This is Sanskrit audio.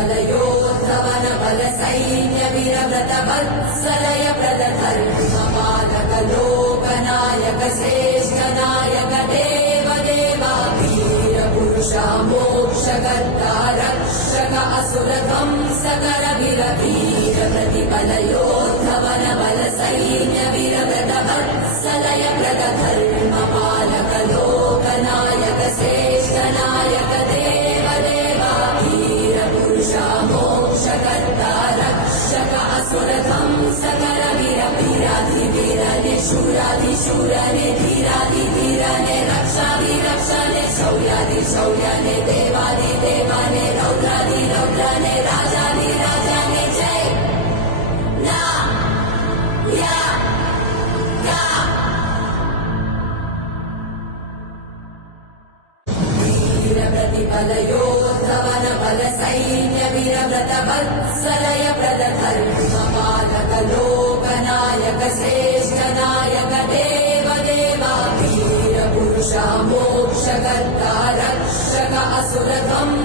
प्रतिबलयोद्धवन बल सैन्य वीरव्रत वत्सलय प्रदधर्मपालक लोकनायक श्रेष्ठ नायक देव देवा वीर पुरुषा मोक्षकर्ता रक्षक असुर ध्वंसकर वीर वीर प्रतिबलयोद्धवन बल सैन्य वीरव्रत वत्सलय प्रदधर्मपालक लोकनायक श्रेष्ठ नायक देव देवा वीर पुरुषा मोक्षकर्ता रक्षक असुर ध्वंसकर वीर वीराधिवीर निशूराधिशूर निधीराधिधीर रक्षाधिरक्ष शौर्याधि शौर्य देवाधिदेव रौद्राधिरौद्र राजाधिराज जय ना या का वीर प्रतिबलयोद्धवन बल सैन्य वीरव्रत वत्सलय प्रदधर्मपालक लोकनायक श्रेष्ठ नायक देव देवा वीर पुरुषा मोक्षकर्ता रक्षक असुर ध्वंसकर